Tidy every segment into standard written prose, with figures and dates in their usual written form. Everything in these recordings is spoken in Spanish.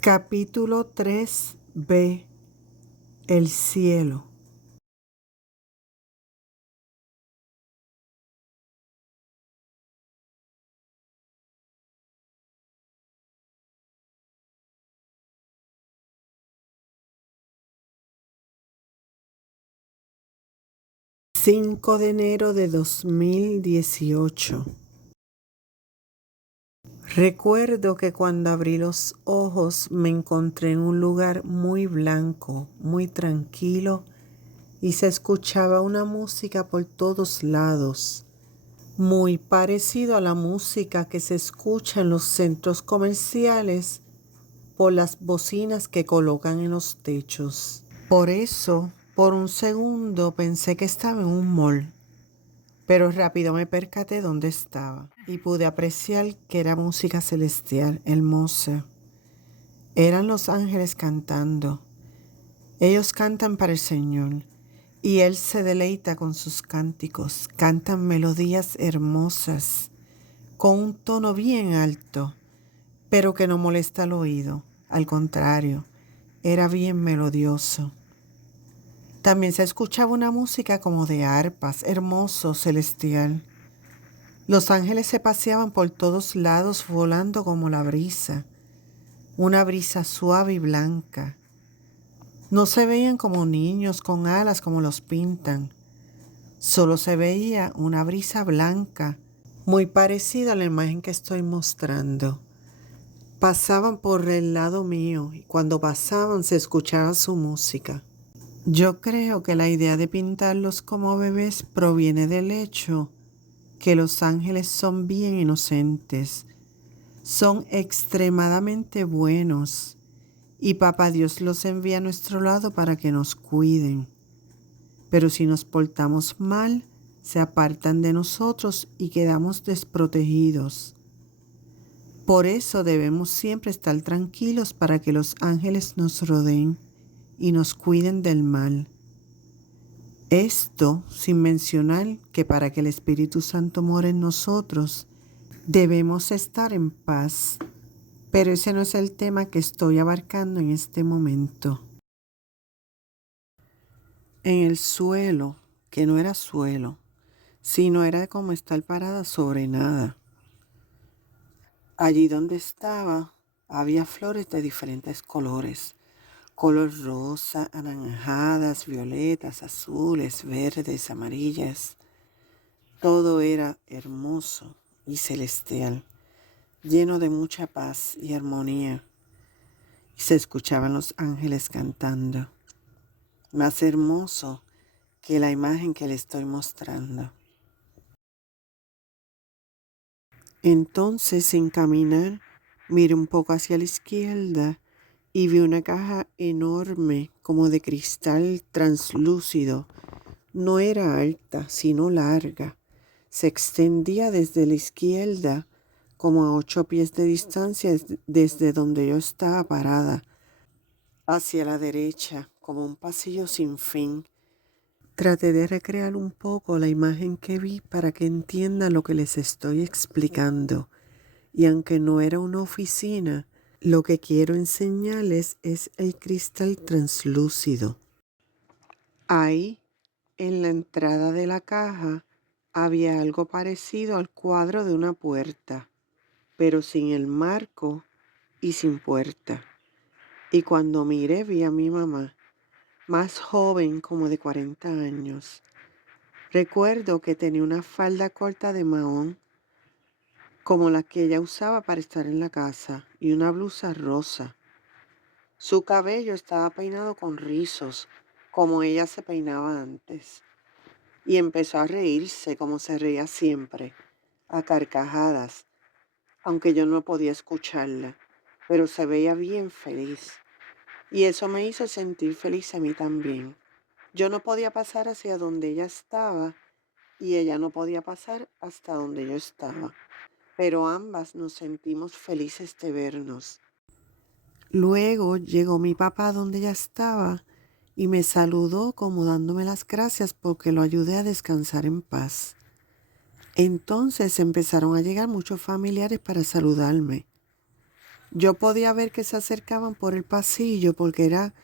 Capítulo 3b. El cielo. ...5 de enero de 2018. Recuerdo que cuando abrí los ojos me encontré en un lugar muy blanco, muy tranquilo, y se escuchaba una música por todos lados, muy parecido a la música que se escucha en los centros comerciales por las bocinas que colocan en los techos. Por eso, por un segundo pensé que estaba en un mall, pero rápido me percaté dónde estaba y pude apreciar que era música celestial, hermosa. Eran los ángeles cantando. Ellos cantan para el Señor y Él se deleita con sus cánticos. Cantan melodías hermosas con un tono bien alto, pero que no molesta al oído. Al contrario, era bien melodioso. También se escuchaba una música como de arpas, hermoso, celestial. Los ángeles se paseaban por todos lados volando como la brisa, una brisa suave y blanca. No se veían como niños con alas como los pintan. Solo se veía una brisa blanca, muy parecida a la imagen que estoy mostrando. Pasaban por el lado mío y cuando pasaban se escuchaba su música. Yo creo que la idea de pintarlos como bebés proviene del hecho que los ángeles son bien inocentes, son extremadamente buenos y Papá Dios los envía a nuestro lado para que nos cuiden. Pero si nos portamos mal, se apartan de nosotros y quedamos desprotegidos. Por eso debemos siempre estar tranquilos para que los ángeles nos rodeen y nos cuiden del mal. Esto sin mencionar que para que el Espíritu Santo more en nosotros, debemos estar en paz. Pero ese no es el tema que estoy abarcando en este momento. En el suelo, que no era suelo, sino era como estar parada sobre nada. Allí donde estaba, había flores de diferentes colores. Color rosa, anaranjadas, violetas, azules, verdes, amarillas. Todo era hermoso y celestial, lleno de mucha paz y armonía. Y se escuchaban los ángeles cantando. Más hermoso que la imagen que le estoy mostrando. Entonces, sin caminar, miré un poco hacia la izquierda y vi una caja enorme, como de cristal translúcido. No era alta, sino larga. Se extendía desde la izquierda, como a 8 pies de distancia desde donde yo estaba parada, hacia la derecha, como un pasillo sin fin. Traté de recrear un poco la imagen que vi para que entiendan lo que les estoy explicando. Y aunque no era una oficina, lo que quiero enseñarles es el cristal translúcido. Ahí, en la entrada de la caja, había algo parecido al cuadro de una puerta, pero sin el marco y sin puerta. Y cuando miré vi a mi mamá, más joven, como de 40 años. Recuerdo que tenía una falda corta de mahón, como la que ella usaba para estar en la casa, y una blusa rosa. Su cabello estaba peinado con rizos, como ella se peinaba antes. Y empezó a reírse como se reía siempre, a carcajadas, aunque yo no podía escucharla, pero se veía bien feliz. Y eso me hizo sentir feliz a mí también. Yo no podía pasar hacia donde ella estaba y ella no podía pasar hasta donde yo estaba, pero ambas nos sentimos felices de vernos. Luego llegó mi papá donde ella estaba y me saludó como dándome las gracias porque lo ayudé a descansar en paz. Entonces empezaron a llegar muchos familiares para saludarme. Yo podía ver que se acercaban por el pasillo porque era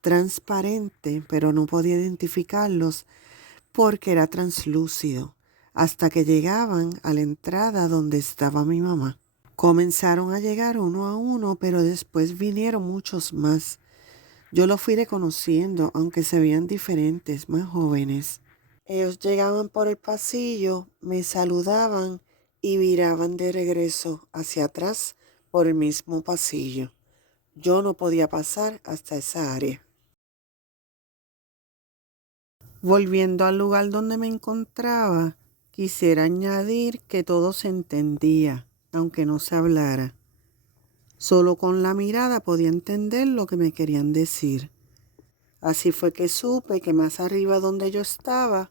transparente, pero no podía identificarlos porque era translúcido, hasta que llegaban a la entrada donde estaba mi mamá. Comenzaron a llegar uno a uno, pero después vinieron muchos más. Yo los fui reconociendo, aunque se veían diferentes, más jóvenes. Ellos llegaban por el pasillo, me saludaban y viraban de regreso hacia atrás por el mismo pasillo. Yo no podía pasar hasta esa área. Volviendo al lugar donde me encontraba, quisiera añadir que todo se entendía, aunque no se hablara. Solo con la mirada podía entender lo que me querían decir. Así fue que supe que más arriba donde yo estaba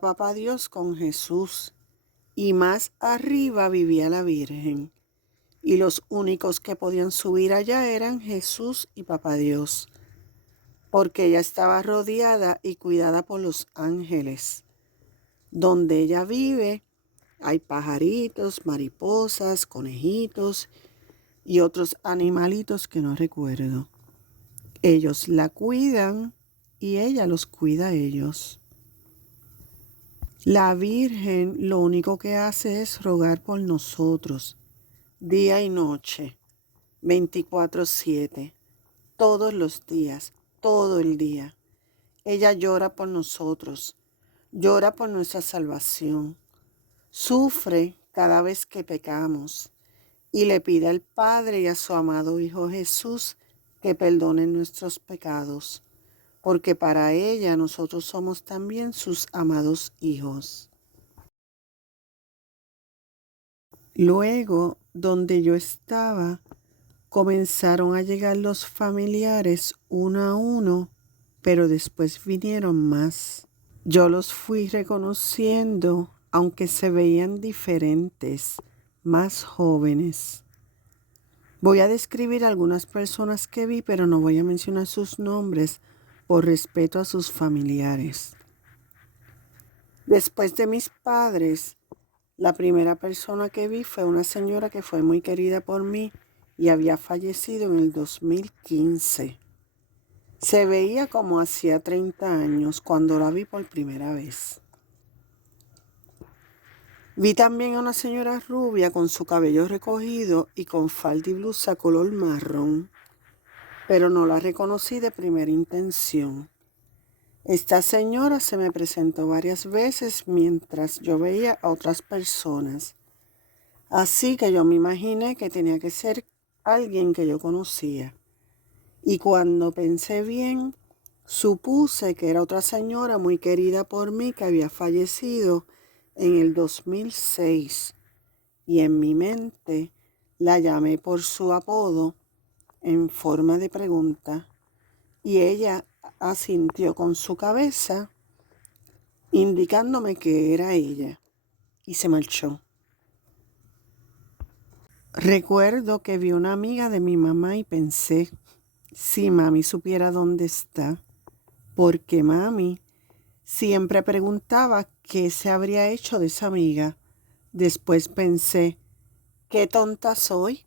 Papá Dios con Jesús, y más arriba vivía la Virgen, y los únicos que podían subir allá eran Jesús y Papá Dios, porque ella estaba rodeada y cuidada por los ángeles. Donde ella vive hay pajaritos, mariposas, conejitos y otros animalitos que no recuerdo. Ellos la cuidan y ella los cuida a ellos. La Virgen lo único que hace es rogar por nosotros, día y noche, 24/7, todos los días, todo el día. Ella llora por nosotros, llora por nuestra salvación, sufre cada vez que pecamos y le pide al Padre y a su amado Hijo Jesús que perdonen nuestros pecados, porque para ella nosotros somos también sus amados hijos. Luego, donde yo estaba, comenzaron a llegar los familiares uno a uno, pero después vinieron más. Yo los fui reconociendo, aunque se veían diferentes, más jóvenes. Voy a describir algunas personas que vi, pero no voy a mencionar sus nombres por respeto a sus familiares. Después de mis padres, la primera persona que vi fue una señora que fue muy querida por mí y había fallecido en el 2015. Se veía como hacía 30 años cuando la vi por primera vez. Vi también a una señora rubia con su cabello recogido y con falda y blusa color marrón, pero no la reconocí de primera intención. Esta señora se me presentó varias veces mientras yo veía a otras personas, así que yo me imaginé que tenía que ser alguien que yo conocía. Y cuando pensé bien, supuse que era otra señora muy querida por mí que había fallecido en el 2006, y en mi mente la llamé por su apodo en forma de pregunta, y ella asintió con su cabeza, indicándome que era ella, y se marchó. Recuerdo que vi una amiga de mi mamá y pensé, si mami supiera dónde está, porque mami siempre preguntaba qué se habría hecho de esa amiga. Después pensé, qué tonta soy.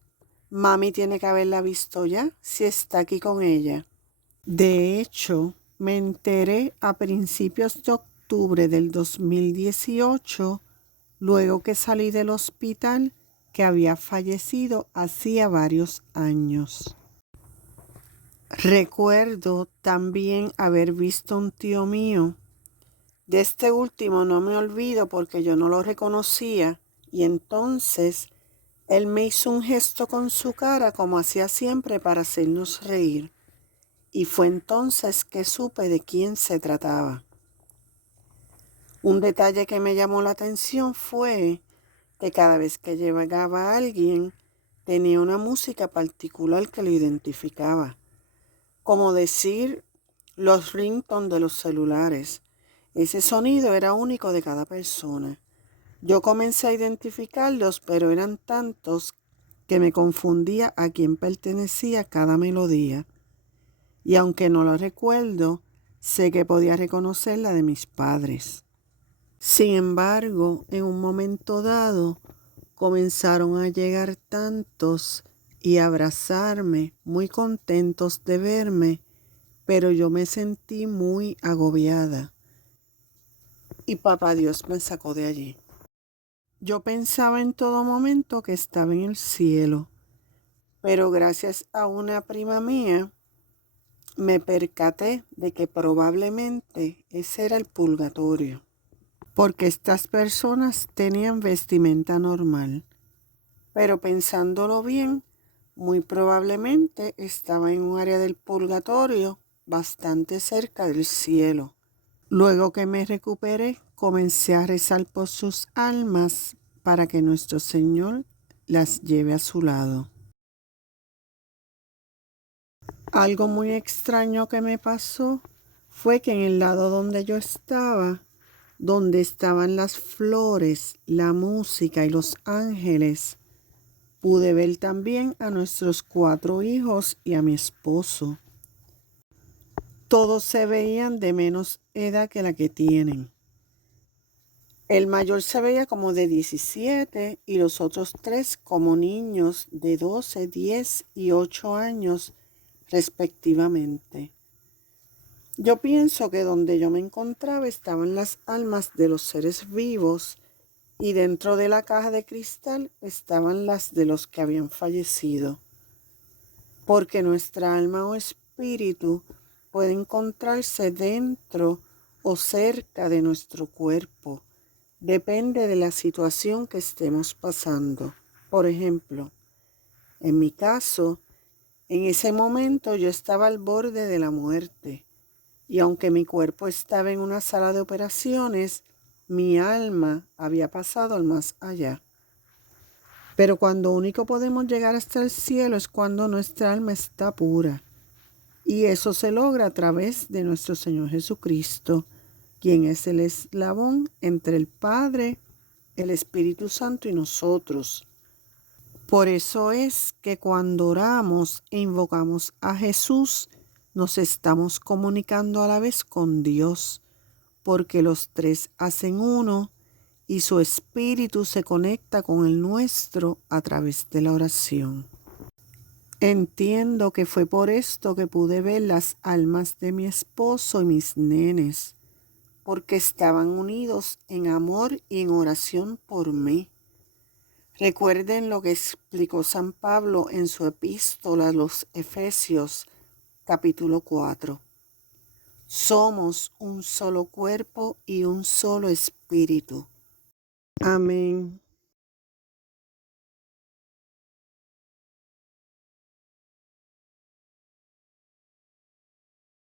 Mami tiene que haberla visto ya, si está aquí con ella. De hecho, me enteré a principios de octubre del 2018, luego que salí del hospital, que había fallecido hacía varios años. Recuerdo también haber visto a un tío mío. De este último no me olvido porque yo no lo reconocía, y entonces él me hizo un gesto con su cara como hacía siempre para hacernos reír, y fue entonces que supe de quién se trataba. Un detalle que me llamó la atención fue que cada vez que llegaba alguien tenía una música particular que lo identificaba, como decir los ringtones de los celulares. Ese sonido era único de cada persona. Yo comencé a identificarlos, pero eran tantos que me confundía a quién pertenecía cada melodía. Y aunque no lo recuerdo, sé que podía reconocer la de mis padres. Sin embargo, en un momento dado, comenzaron a llegar tantos y abrazarme, muy contentos de verme, pero yo me sentí muy agobiada y Papá Dios me sacó de allí. Yo pensaba en todo momento que estaba en el cielo, pero gracias a una prima mía me percaté de que probablemente ese era el purgatorio, porque estas personas tenían vestimenta normal, pero pensándolo bien, muy probablemente estaba en un área del purgatorio bastante cerca del cielo. Luego que me recuperé, comencé a rezar por sus almas para que nuestro Señor las lleve a su lado. Algo muy extraño que me pasó fue que en el lado donde yo estaba, donde estaban las flores, la música y los ángeles, pude ver también a nuestros 4 hijos y a mi esposo. Todos se veían de menos edad que la que tienen. El mayor se veía como de 17 y los otros 3 como niños de 12, 10 y 8 años respectivamente. Yo pienso que donde yo me encontraba estaban las almas de los seres vivos y dentro de la caja de cristal estaban las de los que habían fallecido. Porque nuestra alma o espíritu puede encontrarse dentro o cerca de nuestro cuerpo. Depende de la situación que estemos pasando. Por ejemplo, en mi caso, en ese momento yo estaba al borde de la muerte y aunque mi cuerpo estaba en una sala de operaciones, mi alma había pasado al más allá. Pero cuando único podemos llegar hasta el cielo es cuando nuestra alma está pura. Y eso se logra a través de nuestro Señor Jesucristo, quien es el eslabón entre el Padre, el Espíritu Santo y nosotros. Por eso es que cuando oramos e invocamos a Jesús, nos estamos comunicando a la vez con Dios, porque los 3 hacen uno y su espíritu se conecta con el nuestro a través de la oración. Entiendo que fue por esto que pude ver las almas de mi esposo y mis nenes, porque estaban unidos en amor y en oración por mí. Recuerden lo que explicó San Pablo en su epístola a los Efesios, capítulo 4. Somos un solo cuerpo y un solo espíritu. Amén.